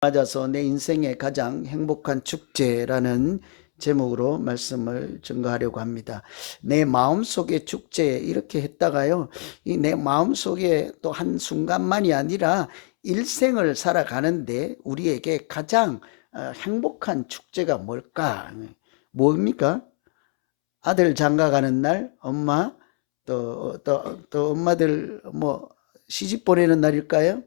맞아서 내 인생의 가장 행복한 축제라는 제목으로 말씀을 전가하려고 합니다. 내 마음속의 축제 이렇게 했다가요. 이 내 마음속에 또 한순간만이 아니라 일생을 살아가는데 우리에게 가장 행복한 축제가 뭘까? 뭡니까? 아들 장가 가는 날, 엄마 또 엄마들 뭐 시집 보내는 날일까요?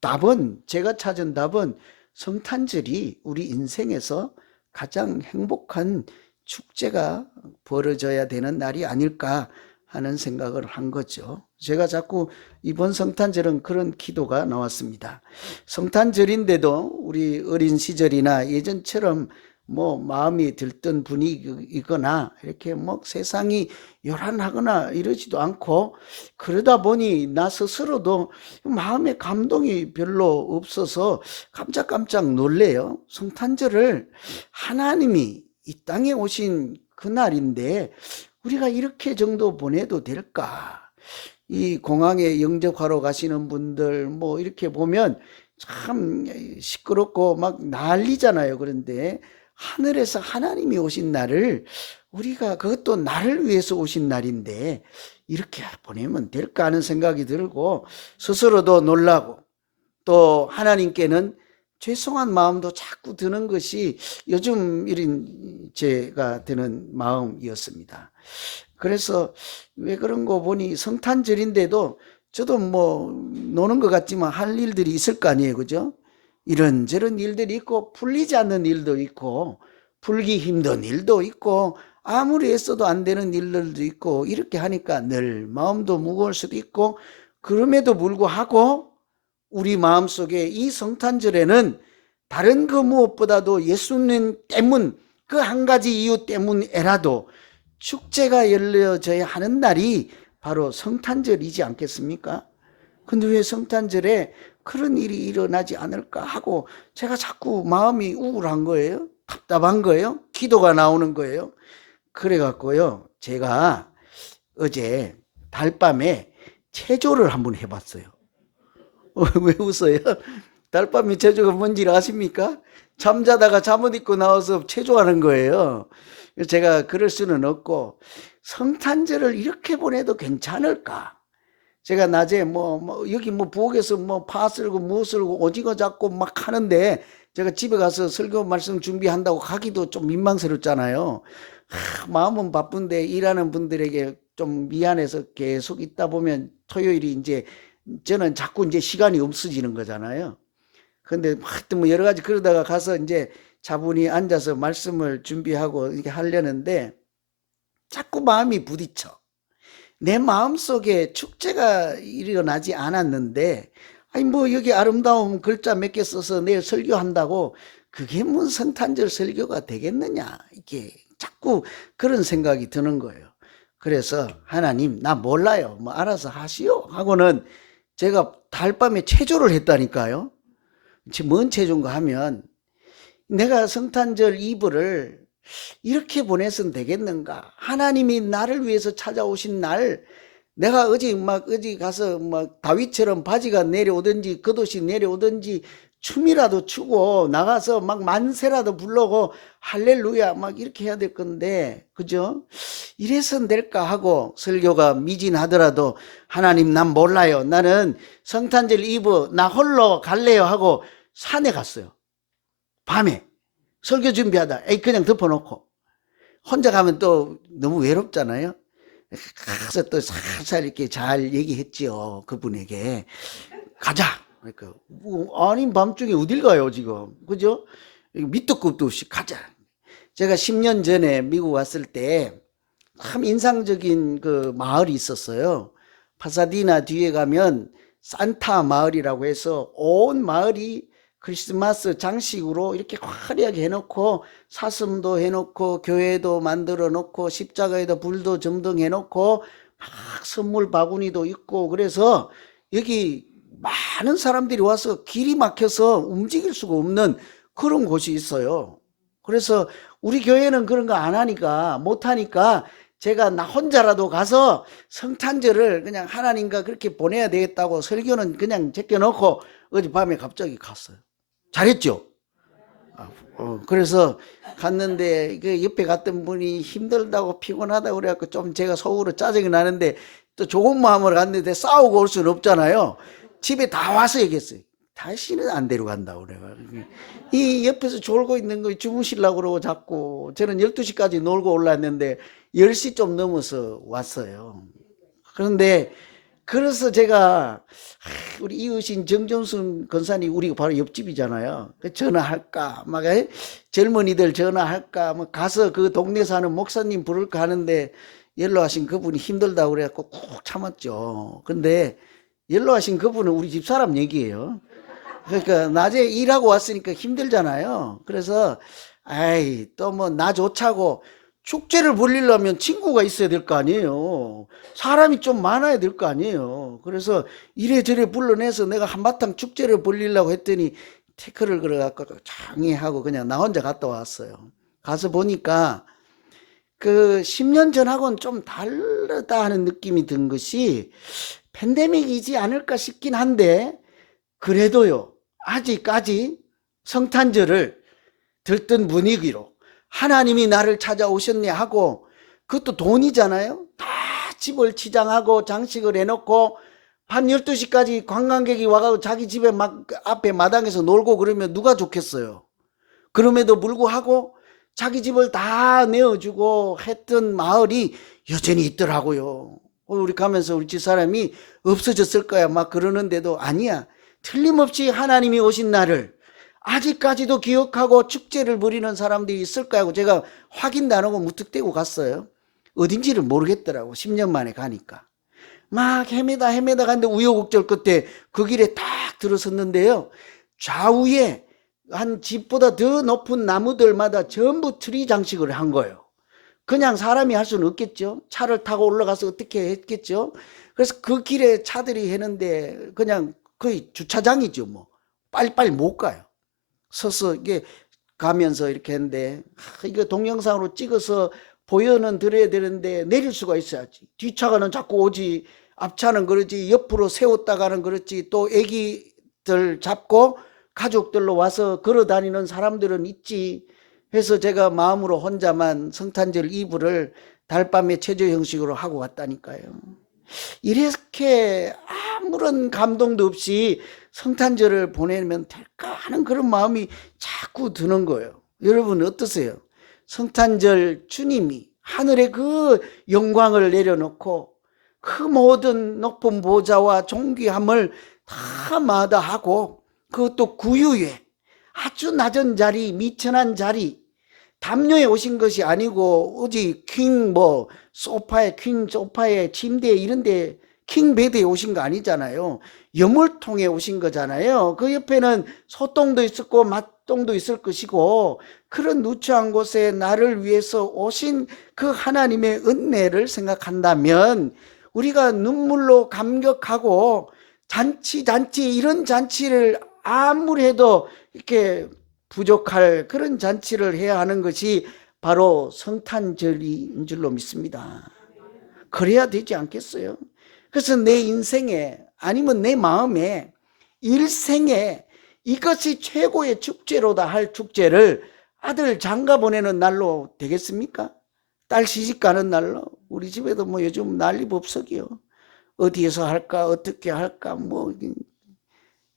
답은 제가 찾은 답은 성탄절이 우리 인생에서 가장 행복한 축제가 벌어져야 되는 날이 아닐까 하는 생각을 한 거죠. 제가 자꾸 이번 성탄절은 그런 기도가 나왔습니다. 성탄절인데도 우리 어린 시절이나 예전처럼 뭐 마음이 들뜬 분위기거나 이렇게 뭐 세상이 요란하거나 이러지도 않고, 그러다 보니 나 스스로도 마음에 감동이 별로 없어서 깜짝깜짝 놀래요. 성탄절을 하나님이 이 땅에 오신 그날인데 우리가 이렇게 정도 보내도 될까? 이 공항에 영접하러 가시는 분들 뭐 이렇게 보면 참 시끄럽고 막 난리잖아요. 그런데 하늘에서 하나님이 오신 날을 우리가, 그것도 나를 위해서 오신 날인데 이렇게 보내면 될까 하는 생각이 들고, 스스로도 놀라고 또 하나님께는 죄송한 마음도 자꾸 드는 것이 요즘 이런 제가 드는 마음이었습니다. 그래서 왜 그런 거 보니 성탄절인데도 저도 뭐 노는 것 같지만 할 일들이 있을 거 아니에요. 그죠? 이런저런 일들이 있고 풀리지 않는 일도 있고 풀기 힘든 일도 있고 아무리 애써도 안 되는 일들도 있고, 이렇게 하니까 늘 마음도 무거울 수도 있고, 그럼에도 불구하고 우리 마음속에 이 성탄절에는 다른 그 무엇보다도 예수님 때문, 그 한 가지 이유 때문에라도 축제가 열려져야 하는 날이 바로 성탄절이지 않겠습니까? 근데 왜 성탄절에 그런 일이 일어나지 않을까 하고 제가 자꾸 마음이 우울한 거예요. 답답한 거예요. 기도가 나오는 거예요. 그래갖고요, 제가 어제 달밤에 체조를 한번 해봤어요. 왜 웃어요? 달밤에 체조가 뭔지 아십니까? 잠자다가 잠옷 입고 나와서 체조하는 거예요. 제가 그럴 수는 없고, 성탄절을 이렇게 보내도 괜찮을까? 제가 낮에 여기 부엌에서 파 쓸고 무 쓸고 오징어 잡고 막 하는데, 제가 집에 가서 설교 말씀 준비한다고 가기도 좀 민망스럽잖아요. 마음은 바쁜데 일하는 분들에게 좀 미안해서 계속 있다 보면 토요일이 이제 저는 자꾸 이제 시간이 없어지는 거잖아요. 근데 하여튼 뭐 여러 가지 그러다가 가서 이제 차분히 앉아서 말씀을 준비하고 이렇게 하려는데 자꾸 마음이 부딪혀. 내 마음속에 축제가 일어나지 않았는데, 아니 뭐 여기 아름다운 글자 몇 개 써서 내일 설교한다고 그게 무슨 성탄절 설교가 되겠느냐, 이게 자꾸 그런 생각이 드는 거예요. 그래서 하나님 나 몰라요, 뭐 알아서 하시오 하고는 제가 달밤에 체조를 했다니까요. 뭔 체조인가 하면, 내가 성탄절 이브를 이렇게 보내서는 되겠는가? 하나님이 나를 위해서 찾아오신 날, 내가 어디 가서 다윗처럼 바지가 내려오든지 겉옷이 내려오든지 춤이라도 추고 나가서 막 만세라도 부르고 할렐루야 막 이렇게 해야 될 건데, 그죠? 이래선 될까 하고 설교가 미진하더라도 하나님 난 몰라요, 나는 성탄절 이브 나 홀로 갈래요 하고 산에 갔어요. 밤에 설교 준비하다 그냥 덮어놓고 혼자 가면 또 너무 외롭잖아요. 가서 또 살살 이렇게 잘 얘기했지요, 그분에게. 가자. 그러니까 아니 밤중에 어딜 가요 지금, 그죠? 밑도 끝도 없이 가자. 제가 10년 전에 미국 왔을 때 참 인상적인 그 마을이 있었어요. 파사디나 뒤에 가면 산타 마을이라고 해서 온 마을이 크리스마스 장식으로 이렇게 화려하게 해놓고 사슴도 해놓고 교회도 만들어 놓고 십자가에다 불도 점등해 놓고 막 선물 바구니도 있고, 그래서 여기 많은 사람들이 와서 길이 막혀서 움직일 수가 없는 그런 곳이 있어요. 그래서 우리 교회는 그런 거 안 하니까, 못 하니까 제가 나 혼자라도 가서 성탄절을 그냥 하나님과 그렇게 보내야 되겠다고 설교는 그냥 제껴놓고 어젯밤에 갑자기 갔어요. 잘했죠? 그래서 갔는데 그 옆에 갔던 분이 힘들다고 피곤하다고 그래갖고 좀 제가 속으로 짜증이 나는데 또 좋은 마음으로 갔는데 싸우고 올 수는 없잖아요. 집에 다 와서 얘기했어요. 다시는 안 데려간다고 그래요. 이 옆에서 졸고 있는 거 주무시려고 그러고 자꾸 저는 12시까지 놀고 올랐는데 10시 좀 넘어서 왔어요. 그런데 그래서 제가 우리 이웃인 정정순 권사님 우리가 바로 옆집이잖아요. 전화할까 막 젊은이들 전화할까 뭐 가서 그 동네 사는 목사님 부를까 하는데 연락하신 그분이 힘들다고 그래갖고 꾹 참았죠. 근데 연락하신 그분은 우리 집 사람 얘기예요. 그러니까 낮에 일하고 왔으니까 힘들잖아요. 그래서 아이 또 뭐 나 좋자고 축제를 벌리려면 친구가 있어야 될 거 아니에요. 사람이 좀 많아야 될 거 아니에요. 그래서 이래저래 불러내서 내가 한바탕 축제를 벌리려고 했더니 태클을 걸어갖고 장애하고 그냥 나 혼자 갔다 왔어요. 가서 보니까 그 10년 전하고는 좀 다르다 하는 느낌이 든 것이 팬데믹이지 않을까 싶긴 한데 그래도요 아직까지 성탄절을 들뜬 분위기로 하나님이 나를 찾아오셨네 하고 그것도 돈이잖아요. 다 집을 치장하고 장식을 해놓고 밤 12시까지 관광객이 와가지고 자기 집에 막 앞에 마당에서 놀고 그러면 누가 좋겠어요. 그럼에도 불구하고 자기 집을 다 내어주고 했던 마을이 여전히 있더라고요. 우리 가면서 우리 집사람이 없어졌을 거야 막 그러는데도 아니야. 틀림없이 하나님이 오신 날을 아직까지도 기억하고 축제를 벌이는 사람들이 있을 거라고 제가 확인도 안 하고 무턱대고 갔어요. 어딘지를 모르겠더라고. 10년 만에 가니까. 막 헤매다 갔는데 우여곡절 끝에 그 길에 딱 들어섰는데요. 좌우에 한 집보다 더 높은 나무들마다 전부 트리 장식을 한 거예요. 그냥 사람이 할 수는 없겠죠. 차를 타고 올라가서 어떻게 했겠죠. 그래서 그 길에 차들이 해는데 그냥 거의 주차장이죠. 뭐 빨리빨리 못 가요. 서서 이게 가면서 이렇게 했는데 이거 동영상으로 찍어서 보여는 드려야 되는데 내릴 수가 있어야지. 뒷차가는 자꾸 오지, 앞차는 그러지, 옆으로 세웠다가는 그렇지, 또 애기들 잡고 가족들로 와서 걸어 다니는 사람들은 있지. 해서 제가 마음으로 혼자만 성탄절 이브를 달밤에 체조 형식으로 하고 왔다니까요. 이렇게 아무런 감동도 없이 성탄절을 보내면 될까 하는 그런 마음이 자꾸 드는 거예요. 여러분 어떠세요? 성탄절 주님이 하늘에 그 영광을 내려놓고 그 모든 높은 보좌와 존귀함을 다 마다하고 그것도 구유에 아주 낮은 자리, 미천한 자리, 담요에 오신 것이 아니고 어디 퀸 소파에 침대에 이런데 킹 베드에 오신 거 아니잖아요. 여물통에 오신 거잖아요. 그 옆에는 소똥도 있었고 맛똥도 있을 것이고 그런 누추한 곳에 나를 위해서 오신 그 하나님의 은혜를 생각한다면 우리가 눈물로 감격하고 잔치 이런 잔치를 아무리 해도 이렇게 부족할 그런 잔치를 해야 하는 것이 바로 성탄절인 줄로 믿습니다. 그래야 되지 않겠어요? 그래서 내 인생에 아니면 내 마음에 일생에 이것이 최고의 축제로다 할 축제를 아들 장가 보내는 날로 되겠습니까? 딸 시집 가는 날로? 우리 집에도 뭐 요즘 난리법석이요. 어디에서 할까 어떻게 할까 뭐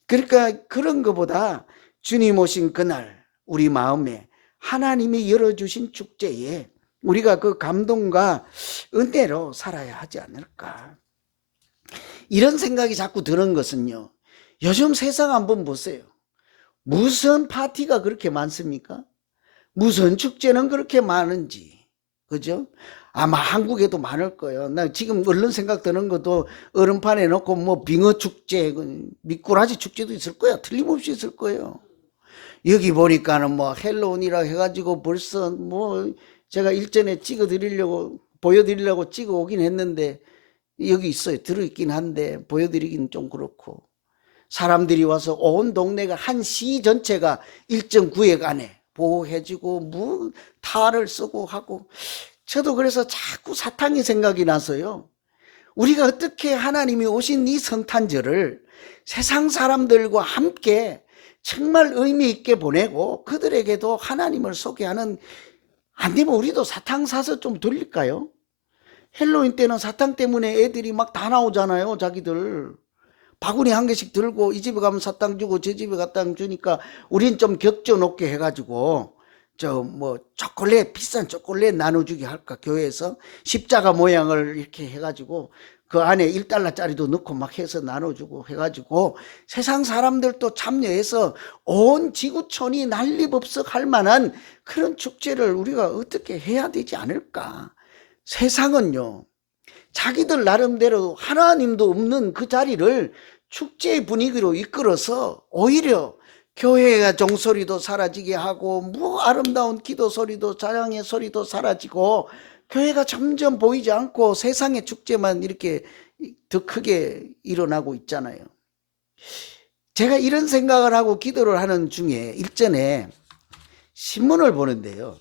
그러니까 그런 것보다 주님 오신 그날 우리 마음에 하나님이 열어주신 축제에 우리가 그 감동과 은혜로 살아야 하지 않을까. 이런 생각이 자꾸 드는 것은요. 요즘 세상 한번 보세요. 무슨 파티가 그렇게 많습니까? 무슨 축제는 그렇게 많은지. 그죠? 아마 한국에도 많을 거예요. 나 지금 얼른 생각 드는 것도 얼음판에 넣고 뭐 빙어 축제, 미꾸라지 축제도 있을 거야. 틀림없이 있을 거예요. 여기 보니까는 뭐 헬로윈이라 해가지고 벌써 뭐 제가 일전에 보여드리려고 찍어 오긴 했는데 여기 있어요. 들어있긴 한데 보여드리긴 좀 그렇고 사람들이 와서 온 동네가 한 시 전체가 일정 구역 안에 보호해주고 뭐 탈을 쓰고 하고 저도 그래서 자꾸 사탕이 생각이 나서요. 우리가 어떻게 하나님이 오신 이 성탄절을 세상 사람들과 함께 정말 의미 있게 보내고 그들에게도 하나님을 소개하는, 안 되면 우리도 사탕 사서 좀 돌릴까요? 헬로윈 때는 사탕 때문에 애들이 막 다 나오잖아요. 자기들 바구니 한 개씩 들고 이 집에 가면 사탕 주고 저 집에 사탕 주니까 우린 좀 격조 높게 해가지고 저 뭐 초콜릿, 비싼 초콜릿 나눠주기 할까, 교회에서 십자가 모양을 이렇게 해가지고 그 안에 1달러짜리도 넣고 막 해서 나눠주고 해가지고 세상 사람들도 참여해서 온 지구촌이 난리법석 할 만한 그런 축제를 우리가 어떻게 해야 되지 않을까. 세상은요, 자기들 나름대로 하나님도 없는 그 자리를 축제의 분위기로 이끌어서 오히려 교회의 종소리도 사라지게 하고 뭐 아름다운 기도 소리도 찬양의 소리도 사라지고 교회가 점점 보이지 않고 세상의 축제만 이렇게 더 크게 일어나고 있잖아요. 제가 이런 생각을 하고 기도를 하는 중에 일전에 신문을 보는데요,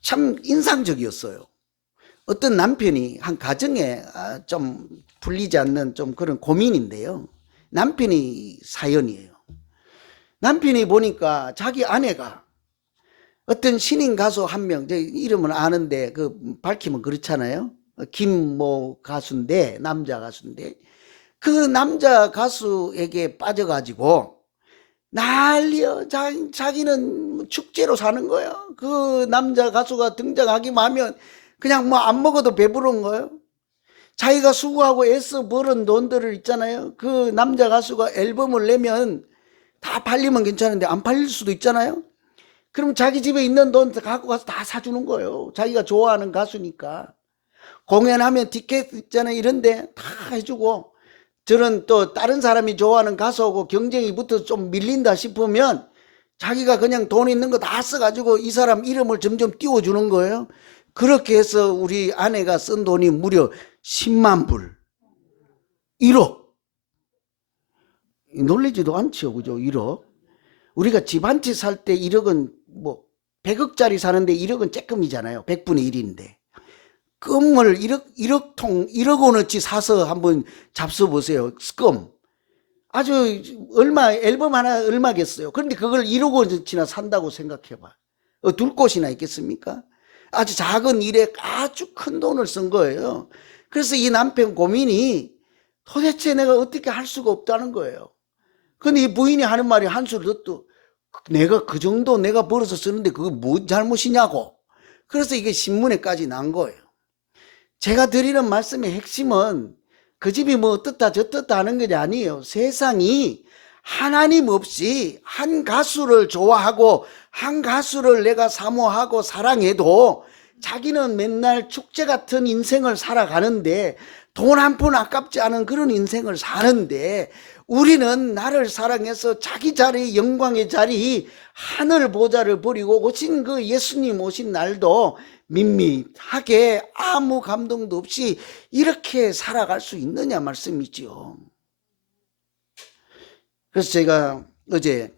참 인상적이었어요. 어떤 남편이 한 가정에 좀 풀리지 않는 좀 그런 고민인데요, 남편이 사연이에요. 남편이 보니까 자기 아내가 어떤 신인 가수 한 명, 제 이름은 아는데 그 밝히면 그렇잖아요. 김모 가수인데, 남자 가수인데, 그 남자 가수에게 빠져가지고 난리요. 자기는 축제로 사는 거예요. 그 남자 가수가 등장하기만 하면 그냥 뭐 안 먹어도 배부른 거예요. 자기가 수고하고 애써 벌은 돈들을 있잖아요, 그 남자 가수가 앨범을 내면 다 팔리면 괜찮은데 안 팔릴 수도 있잖아요. 그럼 자기 집에 있는 돈 갖고 가서 다 사주는 거예요. 자기가 좋아하는 가수니까. 공연하면 티켓 있잖아요, 이런데 다 해주고, 저는 또 다른 사람이 좋아하는 가수하고 경쟁이 붙어서 좀 밀린다 싶으면 자기가 그냥 돈 있는 거 다 써가지고 이 사람 이름을 점점 띄워주는 거예요. 그렇게 해서 우리 아내가 쓴 돈이 무려 10만 불. 1억. 놀리지도 않죠, 그죠? 1억. 우리가 집 한 채 살 때 1억은 뭐 100억짜리 사는데 1억은 쬐끔이잖아요. 100분의 1인데. 껌을 1억 통, 1억 원어치 사서 한번 잡숴보세요. 껌. 아주 얼마, 앨범 하나 얼마겠어요. 그런데 그걸 1억 원어치나 산다고 생각해봐. 둘 곳이나 있겠습니까? 아주 작은 일에 아주 큰 돈을 쓴 거예요. 그래서 이 남편 고민이 도대체 내가 어떻게 할 수가 없다는 거예요. 근데 이 부인이 하는 말이 한 수를 듣도, 내가 그 정도 내가 벌어서 쓰는데 그거 뭐 잘못이냐고. 그래서 이게 신문에까지 난 거예요. 제가 드리는 말씀의 핵심은 그 집이 뭐 어떻다 저떻다 하는 것이 아니에요. 세상이 하나님 없이 한 가수를 좋아하고 한 가수를 내가 사모하고 사랑해도 자기는 맨날 축제 같은 인생을 살아가는데, 돈 한 푼 아깝지 않은 그런 인생을 사는데, 우리는 나를 사랑해서 자기 자리, 영광의 자리, 하늘 보좌를 버리고 오신 그 예수님 오신 날도 밋밋하게 아무 감동도 없이 이렇게 살아갈 수 있느냐 말씀이지요. 그래서 제가 어제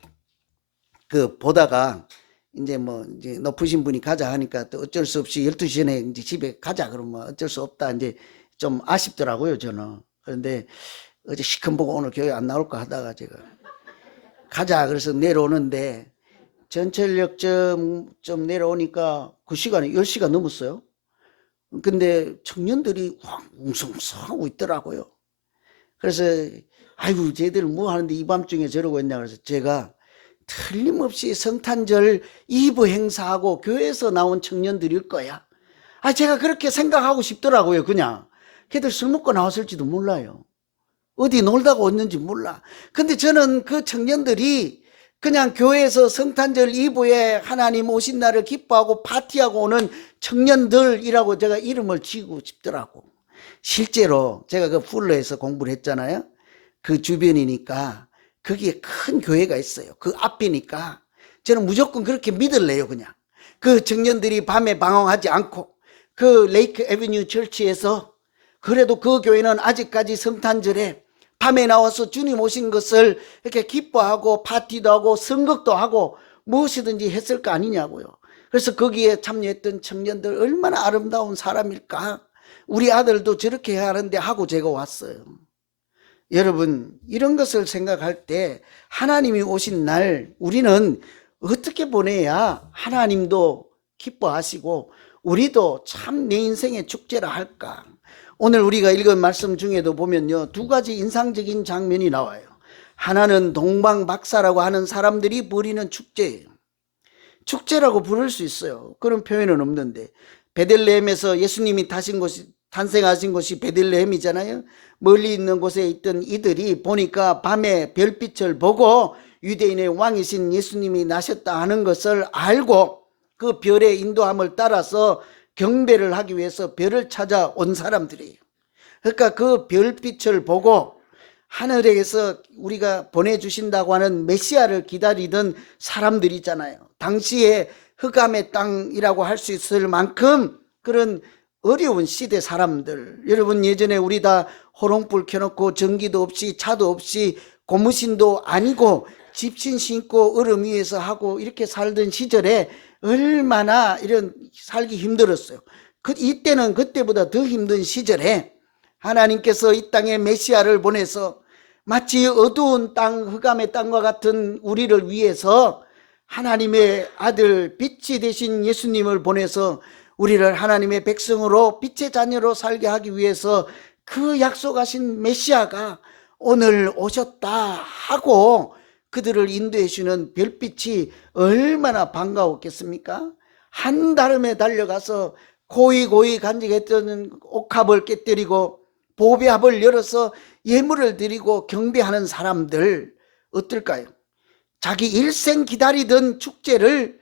그 보다가 이제 뭐 이제 높으신 분이 가자 하니까 또 어쩔 수 없이 12시 전에 이제 집에 가자 그러면 어쩔 수 없다, 이제 좀 아쉽더라고요, 저는. 그런데 어제 시큰 보고 오늘 교회 안 나올까 하다가 제가 가자 그래서 내려오는데, 전철역점 좀 내려오니까 그 시간에 10시가 넘었어요. 근데 청년들이 확 웅성웅성하고 있더라고요. 그래서 아이고 쟤들 뭐 하는데 이 밤중에 저러고 있냐 그래서 제가 틀림없이 성탄절 이브 행사하고 교회에서 나온 청년들일 거야. 제가 그렇게 생각하고 싶더라고요. 그냥 걔들 술 먹고 나왔을지도 몰라요. 어디 놀다가 왔는지 몰라. 근데 저는 그 청년들이 그냥 교회에서 성탄절 이브에 하나님 오신 날을 기뻐하고 파티하고 오는 청년들이라고 제가 이름을 지고 싶더라고. 실제로 제가 그 풀로에서 공부를 했잖아요. 그 주변이니까 거기에 큰 교회가 있어요. 그 앞이니까 저는 무조건 그렇게 믿을래요. 그냥 그 청년들이 밤에 방황하지 않고 그 레이크 에비뉴 처치에서, 그래도 그 교회는 아직까지 성탄절에 밤에 나와서 주님 오신 것을 이렇게 기뻐하고 파티도 하고 선곡도 하고 무엇이든지 했을 거 아니냐고요. 그래서 거기에 참여했던 청년들 얼마나 아름다운 사람일까. 우리 아들도 저렇게 해야 하는데 하고 제가 왔어요. 여러분, 이런 것을 생각할 때 하나님이 오신 날 우리는 어떻게 보내야 하나님도 기뻐하시고 우리도 참 내 인생의 축제라 할까? 오늘 우리가 읽은 말씀 중에도 보면요, 두 가지 인상적인 장면이 나와요. 하나는 동방박사라고 하는 사람들이 벌이는 축제예요. 축제라고 부를 수 있어요. 그런 표현은 없는데, 베들레헴에서 예수님이 탄생하신 곳이 베들레헴이잖아요. 멀리 있는 곳에 있던 이들이 보니까 밤에 별빛을 보고 유대인의 왕이신 예수님이 나셨다 하는 것을 알고 그 별의 인도함을 따라서 경배를 하기 위해서 별을 찾아온 사람들이에요. 그러니까 그 별빛을 보고 하늘에서 우리가 보내주신다고 하는 메시아를 기다리던 사람들이잖아요. 당시에 흑암의 땅이라고 할 수 있을 만큼 그런 어려운 시대 사람들. 여러분, 예전에 우리 다 호롱불 켜놓고 전기도 없이 차도 없이 고무신도 아니고 집신 신고 얼음 위에서 하고 이렇게 살던 시절에 얼마나 이런 살기 힘들었어요. 이때는 그때보다 더 힘든 시절에 하나님께서 이 땅에 메시아를 보내서 마치 어두운 땅, 흑암의 땅과 같은 우리를 위해서 하나님의 아들 빛이 되신 예수님을 보내서 우리를 하나님의 백성으로 빛의 자녀로 살게 하기 위해서 그 약속하신 메시아가 오늘 오셨다 하고 그들을 인도해 주는 별빛이 얼마나 반가웠겠습니까? 한달음에 달려가서 고이 간직했던 옥합을 깨뜨리고 보배합을 열어서 예물을 드리고 경배하는 사람들 어떨까요? 자기 일생 기다리던 축제를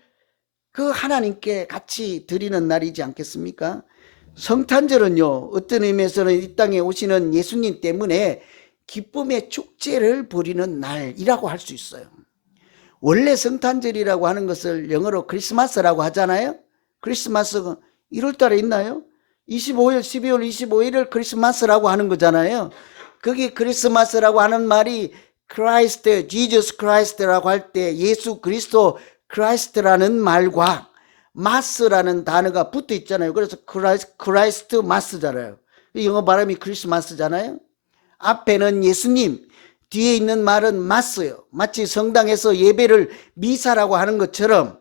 그 하나님께 같이 드리는 날이지 않겠습니까? 성탄절은요, 어떤 의미에서는 이 땅에 오시는 예수님 때문에 기쁨의 축제를 부리는 날이라고 할 수 있어요. 원래 성탄절이라고 하는 것을 영어로 크리스마스라고 하잖아요. 크리스마스가 1월 달에 있나요? 25일, 12월 25일을 크리스마스라고 하는 거잖아요. 거기 크리스마스라고 하는 말이 크라이스트, 지저스 크라이스트라고 할 때 예수 그리스도 크라이스트라는 말과 마스라는 단어가 붙어 있잖아요. 그래서 크라이스트 마스잖아요. 영어 발음이 크리스마스잖아요. 앞에는 예수님, 뒤에 있는 말은 마스요. 마치 성당에서 예배를 미사라고 하는 것처럼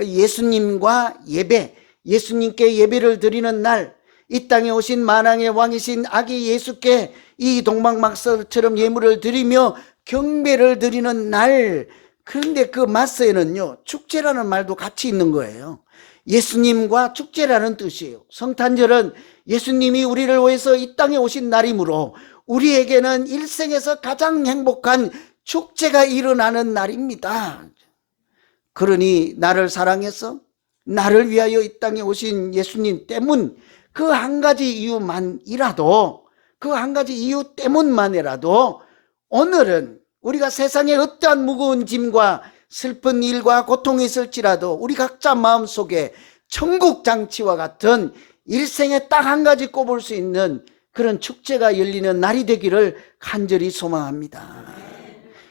예수님과 예배, 예수님께 예배를 드리는 날, 이 땅에 오신 만왕의 왕이신 아기 예수께 이 동방박사처럼 예물을 드리며 경배를 드리는 날. 그런데 그 마스에는요, 축제라는 말도 같이 있는 거예요. 예수님과 축제라는 뜻이에요. 성탄절은 예수님이 우리를 위해서 이 땅에 오신 날이므로 우리에게는 일생에서 가장 행복한 축제가 일어나는 날입니다. 그러니 나를 사랑해서 나를 위하여 이 땅에 오신 예수님 때문, 그 한 가지 이유만이라도, 그 한 가지 이유 때문만이라도 오늘은 우리가 세상에 어떠한 무거운 짐과 슬픈 일과 고통이 있을지라도 우리 각자 마음속에 천국 장치와 같은 일생에 딱 한 가지 꼽을 수 있는 그런 축제가 열리는 날이 되기를 간절히 소망합니다.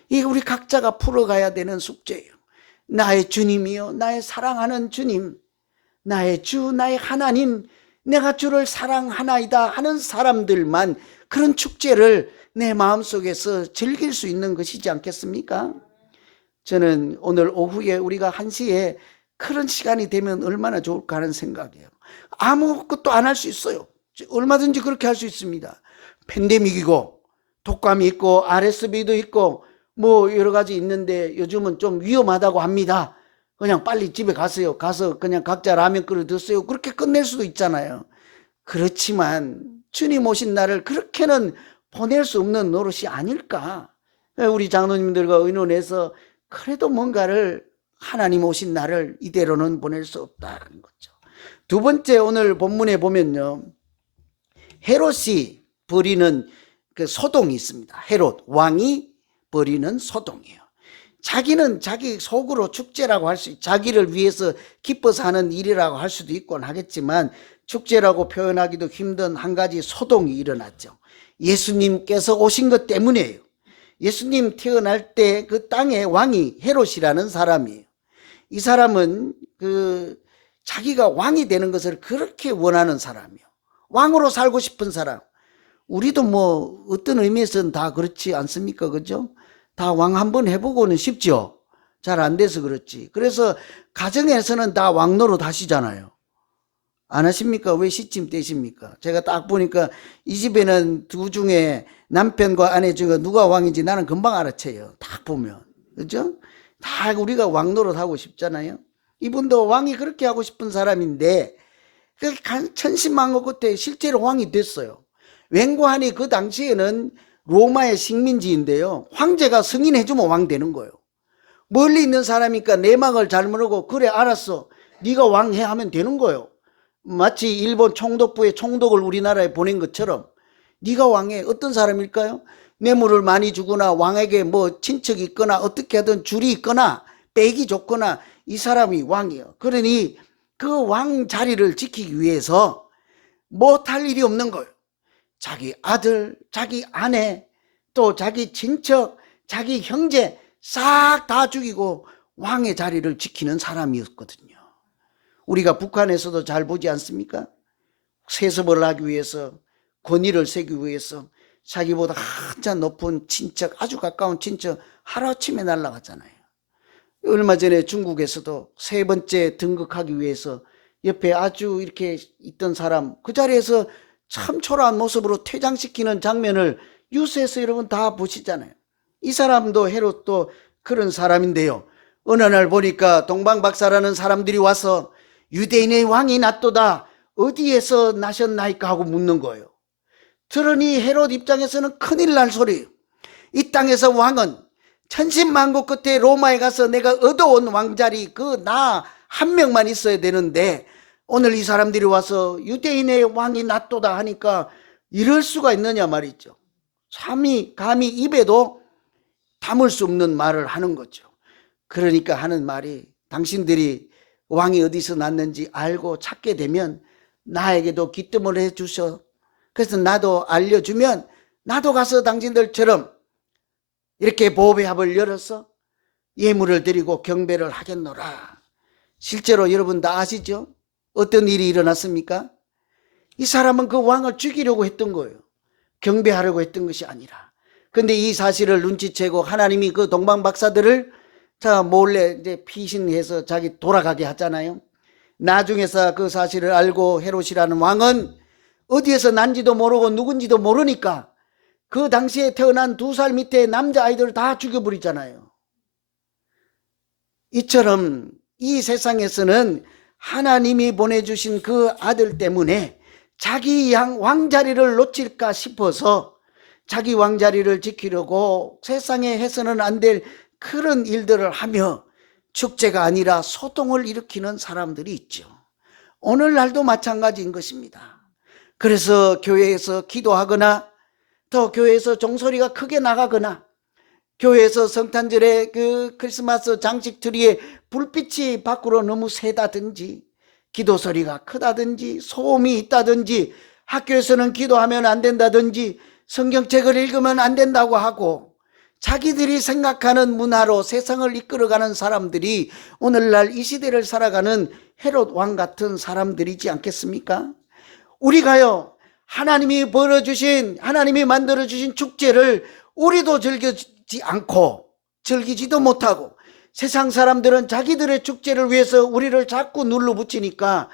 이게 우리 각자가 풀어가야 되는 숙제예요. 나의 주님이요, 나의 사랑하는 주님, 나의 주, 나의 하나님, 내가 주를 사랑하나이다 하는 사람들만 그런 축제를 내 마음속에서 즐길 수 있는 것이지 않겠습니까? 저는 오늘 오후에 우리가 1시에 그런 시간이 되면 얼마나 좋을까 하는 생각이에요. 아무것도 안 할 수 있어요. 얼마든지 그렇게 할 수 있습니다. 팬데믹이고 독감이 있고 RSV도 있고 뭐 여러 가지 있는데 요즘은 좀 위험하다고 합니다. 그냥 빨리 집에 가세요. 가서 그냥 각자 라면 끓여 드세요. 그렇게 끝낼 수도 있잖아요. 그렇지만 주님 오신 날을 그렇게는 보낼 수 없는 노릇이 아닐까. 우리 장로님들과 의논해서 그래도 뭔가를 하나님 오신 날을 이대로는 보낼 수 없다는 거죠. 두 번째, 오늘 본문에 보면요, 헤롯이 벌이는 그 소동이 있습니다. 헤롯 왕이 벌이는 소동이에요. 자기는 자기 속으로 축제라고 할 수 있고 자기를 위해서 기뻐서 하는 일이라고 할 수도 있곤 하겠지만 축제라고 표현하기도 힘든 한 가지 소동이 일어났죠. 예수님께서 오신 것 때문이에요. 예수님 태어날 때 그 땅의 왕이 헤롯이라는 사람이에요. 이 사람은 자기가 왕이 되는 것을 그렇게 원하는 사람이에요. 왕으로 살고 싶은 사람. 우리도 뭐 어떤 의미에서는 다 그렇지 않습니까? 그죠? 다 왕 한번 해보고는 쉽죠. 잘 안 돼서 그렇지. 그래서 가정에서는 다 왕 노릇 하시잖아요. 안 하십니까? 왜 시침 떼십니까? 제가 딱 보니까 이 집에는 두 중에 남편과 아내 중에 누가 왕인지 나는 금방 알아채요. 딱 보면. 그죠? 다 우리가 왕 노릇 하고 싶잖아요. 이분도 왕이 그렇게 하고 싶은 사람인데 천신만고 끝에 실제로 왕이 됐어요. 웬고하니 그 당시에는 로마의 식민지인데요. 황제가 승인해주면 왕 되는 거예요. 멀리 있는 사람이니까 내막을 잘 모르고 그래 알았어. 네가 왕해 하면 되는 거예요. 마치 일본 총독부의 총독을 우리나라에 보낸 것처럼 네가 왕해. 어떤 사람일까요? 뇌물을 많이 주거나 왕에게 뭐 친척이 있거나 어떻게 하든 줄이 있거나 빼기 좋거나 이 사람이 왕이에요. 그러니 그 왕 자리를 지키기 위해서 못할 일이 없는 거예요. 자기 아들, 자기 아내, 또 자기 친척, 자기 형제 싹 다 죽이고 왕의 자리를 지키는 사람이었거든요. 우리가 북한에서도 잘 보지 않습니까? 세습을 하기 위해서, 권위를 세기 위해서 자기보다 한참 높은 친척, 아주 가까운 친척 하루아침에 날아갔잖아요. 얼마 전에 중국에서도 세 번째 등극하기 위해서 옆에 아주 이렇게 있던 사람 그 자리에서 참 초라한 모습으로 퇴장시키는 장면을 뉴스에서 여러분 다 보시잖아요. 이 사람도 헤롯도 그런 사람인데요. 어느 날 보니까 동방박사라는 사람들이 와서 유대인의 왕이 났도다. 어디에서 나셨나이까 하고 묻는 거예요. 들으니 헤롯 입장에서는 큰일 날 소리예요. 이 땅에서 왕은 천신만고 끝에 로마에 가서 내가 얻어온 왕자리 그 나 한 명만 있어야 되는데 오늘 이 사람들이 와서 유대인의 왕이 났도다 하니까 이럴 수가 있느냐 말이죠. 감히 입에도 담을 수 없는 말을 하는 거죠. 그러니까 하는 말이 당신들이 왕이 어디서 났는지 알고 찾게 되면 나에게도 기뜸을 해주셔. 그래서 나도 알려주면 나도 가서 당신들처럼 이렇게 보배합을 열어서 예물을 드리고 경배를 하겠노라. 실제로 여러분 다 아시죠? 어떤 일이 일어났습니까? 이 사람은 그 왕을 죽이려고 했던 거예요. 경배하려고 했던 것이 아니라. 근데 이 사실을 눈치채고 하나님이 그 동방박사들을 자 몰래 이제 피신해서 자기 돌아가게 하잖아요. 나중에서 그 사실을 알고 헤롯이라는 왕은 어디에서 난지도 모르고 누군지도 모르니까 그 당시에 태어난 2살 밑에 남자아이들을 다 죽여버리잖아요. 이처럼 이 세상에서는 하나님이 보내주신 그 아들 때문에 자기 왕자리를 놓칠까 싶어서 자기 왕자리를 지키려고 세상에 해서는 안 될 그런 일들을 하며 축제가 아니라 소동을 일으키는 사람들이 있죠. 오늘날도 마찬가지인 것입니다. 그래서 교회에서 기도하거나 또 교회에서 종소리가 크게 나가거나 교회에서 성탄절에 그 크리스마스 장식 트리에 불빛이 밖으로 너무 새다든지 기도 소리가 크다든지 소음이 있다든지 학교에서는 기도하면 안 된다든지 성경책을 읽으면 안 된다고 하고 자기들이 생각하는 문화로 세상을 이끌어가는 사람들이 오늘날 이 시대를 살아가는 헤롯 왕 같은 사람들이지 않겠습니까? 우리가요 하나님이 벌어주신 하나님이 만들어주신 축제를 우리도 즐기지 않고 즐기지도 못하고 세상 사람들은 자기들의 축제를 위해서 우리를 자꾸 눌러붙이니까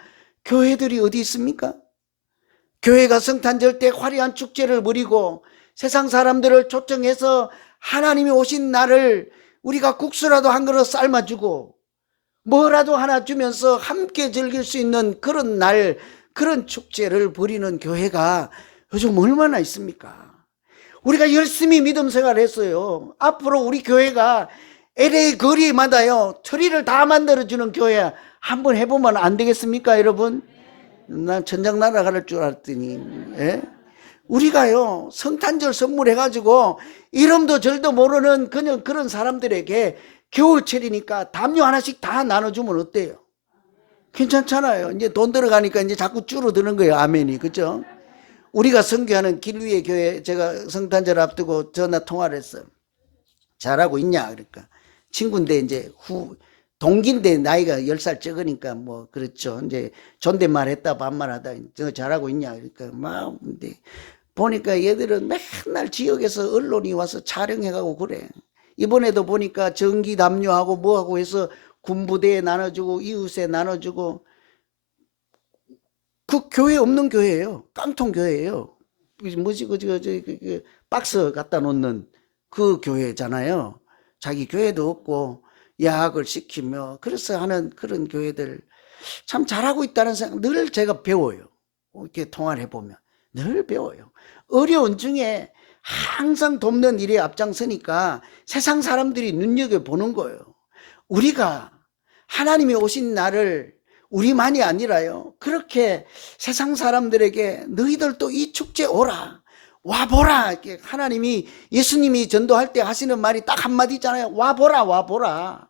교회들이 어디 있습니까? 교회가 성탄절 때 화려한 축제를 벌이고 세상 사람들을 초청해서 하나님이 오신 날을 우리가 국수라도 한 그릇 삶아주고 뭐라도 하나 주면서 함께 즐길 수 있는 그런 날 그런 축제를 벌이는 교회가 요즘 얼마나 있습니까? 우리가 열심히 믿음 생활을 했어요. 앞으로 우리 교회가 LA 거리마다요 트리를 다 만들어주는 교회 한번 해보면 안 되겠습니까 여러분? 난 천장 날아갈 줄 알았더니 예? 우리가요 성탄절 선물해가지고 이름도 절도 모르는 그냥 그런 사람들에게 겨울철이니까 담요 하나씩 다 나눠주면 어때요? 괜찮잖아요. 이제 돈 들어가니까 이제 자꾸 줄어드는 거예요. 아멘이. 그죠? 우리가 선교하는 길위의 교회 제가 성탄절 앞두고 전화 통화를 했어요. 잘하고 있냐? 그러니까 친구인데 이제 동기인데 나이가 10살 적으니까 뭐 그렇죠. 이제 존댓말 했다 반말하다 저 잘하고 있냐? 그러니까 막 근데 보니까 얘들은 맨날 지역에서 언론이 와서 촬영해가고 그래. 이번에도 보니까 전기 담요하고 뭐하고 해서 군부대에 나눠주고 이웃에 나눠주고, 그 교회 없는 교회예요. 깡통 교회예요. 뭐지 그 박스 갖다 놓는 그 교회잖아요. 자기 교회도 없고 야학을 시키며 그래서 하는 그런 교회들 참 잘하고 있다는 생각 늘 제가 배워요. 이렇게 통화를 해보면 늘 배워요. 어려운 중에 항상 돕는 일에 앞장서니까 세상 사람들이 눈여겨보는 거예요. 우리가 하나님이 오신 날을 우리만이 아니라요, 그렇게 세상 사람들에게 너희들도 이 축제 오라, 와보라. 이렇게 하나님이, 예수님이 전도할 때 하시는 말이 딱 한마디 있잖아요. 와보라, 와보라.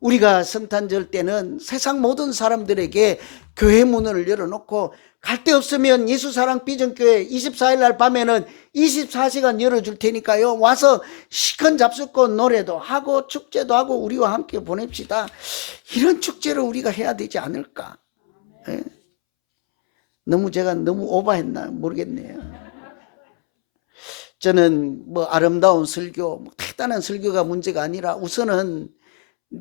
우리가 성탄절 때는 세상 모든 사람들에게 교회 문을 열어놓고, 갈 데 없으면 예수사랑 비전교회 24일 날 밤에는 24시간 열어줄 테니까요, 와서 시큰 잡숫고 노래도 하고 축제도 하고 우리와 함께 보냅시다. 이런 축제를 우리가 해야 되지 않을까? 예? 제가 너무 오버했나 모르겠네요. 저는 뭐 아름다운 설교, 뭐 대단한 설교가 문제가 아니라 우선은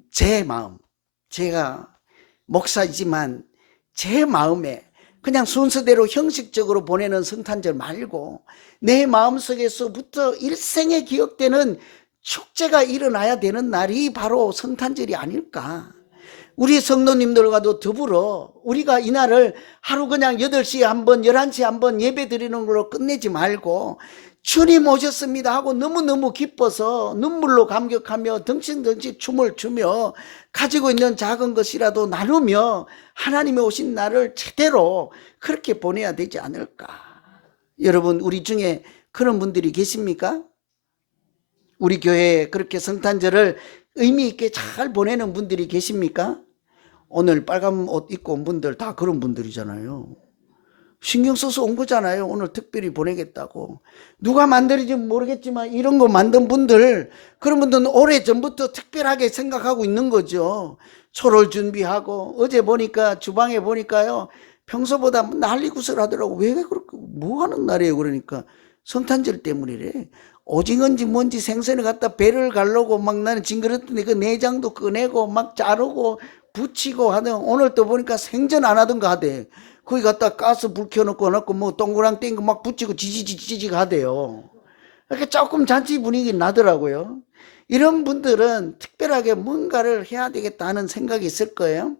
제 마음, 제가 목사이지만 제 마음에 그냥 순서대로 형식적으로 보내는 성탄절 말고 내 마음속에서부터 일생에 기억되는 축제가 일어나야 되는 날이 바로 성탄절이 아닐까. 우리 성도님들과도 더불어 우리가 이날을 하루 그냥 8시에 한번 11시에 한번 예배 드리는 걸로 끝내지 말고, 주님 오셨습니다 하고 너무너무 기뻐서 눈물로 감격하며 덩실덩실 춤을 추며 가지고 있는 작은 것이라도 나누며 하나님이 오신 날을 제대로 그렇게 보내야 되지 않을까. 여러분, 우리 중에 그런 분들이 계십니까? 우리 교회에 그렇게 성탄절을 의미 있게 잘 보내는 분들이 계십니까? 오늘 빨간 옷 입고 온 분들 다 그런 분들이잖아요. 신경 써서 온 거잖아요. 오늘 특별히 보내겠다고. 누가 만들는지 모르겠지만 이런 거 만든 분들, 그런 분들은 오래전부터 특별하게 생각하고 있는 거죠. 초를 준비하고, 어제 보니까 주방에 보니까요, 평소보다 난리구슬 하더라고. 왜 그렇게 뭐 하는 날이에요? 그러니까 성탄절 때문이래. 오징어인지 뭔지 생선을 갖다 배를 가르고 막 나는 징그럽더니 그 내장도 꺼내고 막 자르고 붙이고 하던, 오늘 또 보니까 생전 안 하던 거 하대. 거기 갖다 가스 불 켜놓고 뭐 동그랑 땡거 막 붙이고 지지지지지 하대요. 이렇게 조금 잔치 분위기 나더라고요. 이런 분들은 특별하게 뭔가를 해야 되겠다 하는 생각이 있을 거예요.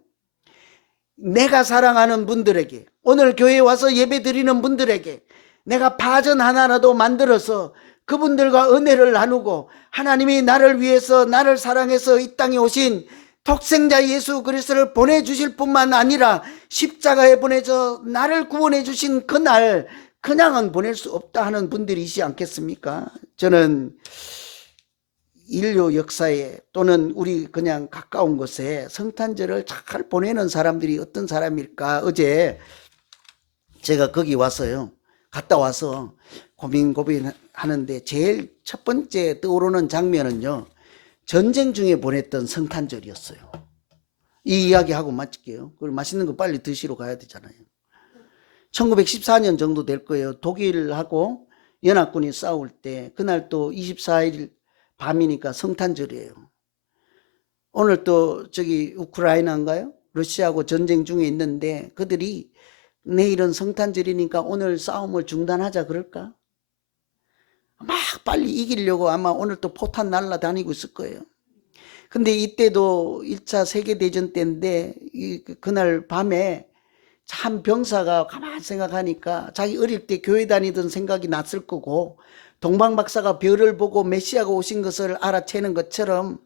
내가 사랑하는 분들에게, 오늘 교회에 와서 예배 드리는 분들에게 내가 파전 하나라도 만들어서 그분들과 은혜를 나누고, 하나님이 나를 위해서 나를 사랑해서 이 땅에 오신 독생자 예수 그리스도를 보내주실 뿐만 아니라 십자가에 보내서 나를 구원해 주신 그날 그냥은 보낼 수 없다 하는 분들이시지 않겠습니까? 저는 인류 역사에 또는 우리 그냥 가까운 곳에 성탄절을 잘 보내는 사람들이 어떤 사람일까. 어제 제가 거기 왔어요. 갔다 와서 고민하는데 제일 첫 번째 떠오르는 장면은요, 전쟁 중에 보냈던 성탄절이었어요. 이 이야기하고 마칠게요. 그리고 맛있는 거 빨리 드시러 가야 되잖아요. 1914년 정도 될 거예요. 독일하고 연합군이 싸울 때 그날 또 24일 밤이니까 성탄절이에요. 오늘 또 저기 우크라이나인가요? 러시아하고 전쟁 중에 있는데 그들이 내일은 성탄절이니까 오늘 싸움을 중단하자 그럴까? 막 빨리 이기려고 아마 오늘 또 포탄 날라다니고 있을 거예요. 근데 이때도 1차 세계대전 때인데 그날 밤에 참 병사가 가만히 생각하니까 자기 어릴 때 교회 다니던 생각이 났을 거고, 동방박사가 별을 보고 메시아가 오신 것을 알아채는 것처럼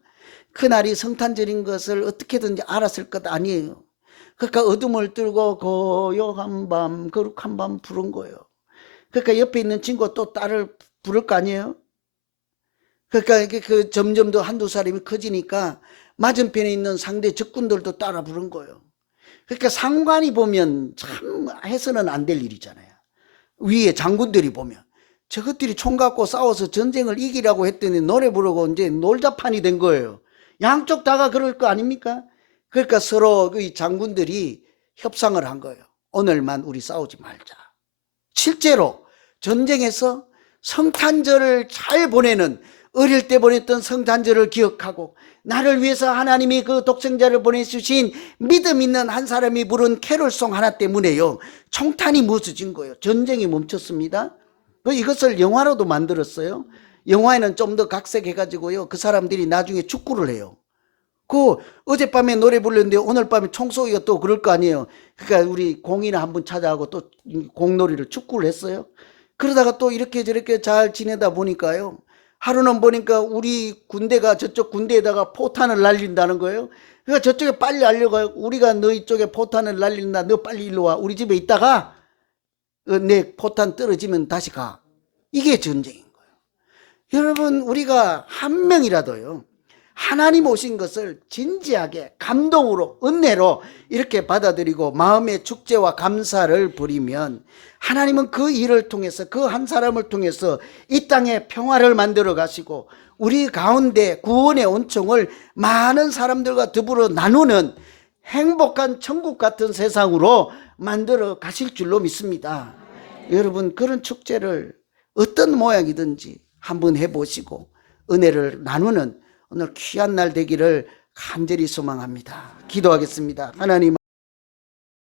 그날이 성탄절인 것을 어떻게든지 알았을 것 아니에요. 그러니까 어둠을 뚫고 고요한 밤 거룩한 밤 부른 거예요. 그러니까 옆에 있는 친구가 또 딸을 부를 거 아니에요. 그러니까 그 점점 더 한두 사람이 커지니까 맞은편에 있는 상대 적군들도 따라 부른 거예요. 그러니까 상관이 보면 참 해서는 안 될 일이잖아요. 위에 장군들이 보면 저것들이 총 갖고 싸워서 전쟁을 이기라고 했더니 노래 부르고 이제 놀자판이 된 거예요. 양쪽 다가 그럴 거 아닙니까? 그러니까 서로 그 장군들이 협상을 한 거예요. 오늘만 우리 싸우지 말자. 실제로 전쟁에서 성탄절을 잘 보내는, 어릴 때 보냈던 성탄절을 기억하고 나를 위해서 하나님이 그 독생자를 보내주신 믿음 있는 한 사람이 부른 캐롤송 하나 때문에요, 총탄이 멎어진 거예요. 전쟁이 멈췄습니다. 이것을 영화로도 만들었어요. 영화에는 좀 더 각색해가지고요, 그 사람들이 나중에 축구를 해요. 어젯밤에 노래 불렀는데 오늘 밤에 총 쏘기가 또 그럴 거 아니에요. 그러니까 우리 공이나 한번 찾아가고 또 공놀이를, 축구를 했어요. 그러다가 또 이렇게 저렇게 잘 지내다 보니까요, 하루는 보니까 우리 군대가 저쪽 군대에다가 포탄을 날린다는 거예요. 그러니까 저쪽에 빨리 알려가요. 우리가 너희 쪽에 포탄을 날린다, 너 빨리 일로 와, 우리 집에 있다가 내 포탄 떨어지면 다시 가. 이게 전쟁인 거예요. 여러분, 우리가 한 명이라도요, 하나님 오신 것을 진지하게 감동으로, 은혜로 이렇게 받아들이고 마음의 축제와 감사를 부리면 하나님은 그 일을 통해서, 그 한 사람을 통해서 이 땅에 평화를 만들어 가시고 우리 가운데 구원의 온총을 많은 사람들과 더불어 나누는 행복한 천국 같은 세상으로 만들어 가실 줄로 믿습니다. 여러분, 그런 축제를 어떤 모양이든지 한번 해보시고 은혜를 나누는 오늘 귀한 날 되기를 간절히 소망합니다. 기도하겠습니다. 하나님